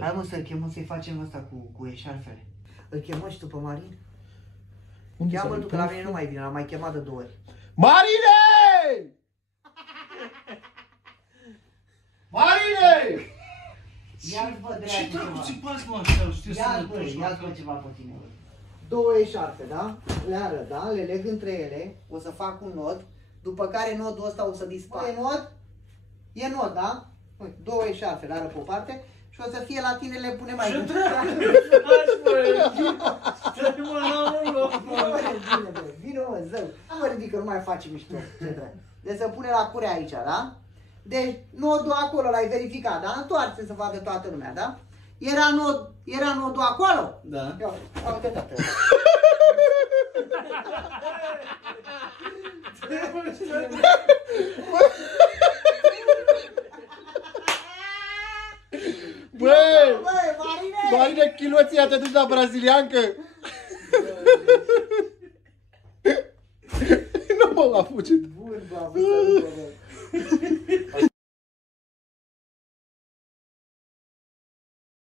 Hai mă să-l chemăm să-i facem asta cu eșarfele. Îl chemăm și tu pe Marin? Cheamă-l tu, că la mine nu mai vine, l-am mai chemat de 2 ori. Marine! Marine! Ia-ți bă, Ce dracu țipați mă așa, știu să ia-ți bă ceva pe tine. 2 eșarfe, da? Le arăt, da? Le leg între ele, o să fac un nod, după care nodul ăsta o să dispară. E nod? E nod, da? Uite, 2 eșarfe, le arăt pe o parte și o să fie la tine, le punem mai ce dracu faci bă? Stai mă la un loc mă. Vino mă, zău. Nu mă ridic că nu mai face mișto. Ce dracu. Deci să pune la curea aici, da? Deci nodul acolo l-ai verificat, da? Întoarce să vadă toată lumea, da? Era nodul acolo? Da. Ia uite, tată. Băi! Marine! Marine, chiloția, te duci la braziliancă? Nu m-am apucit. Bun, bă,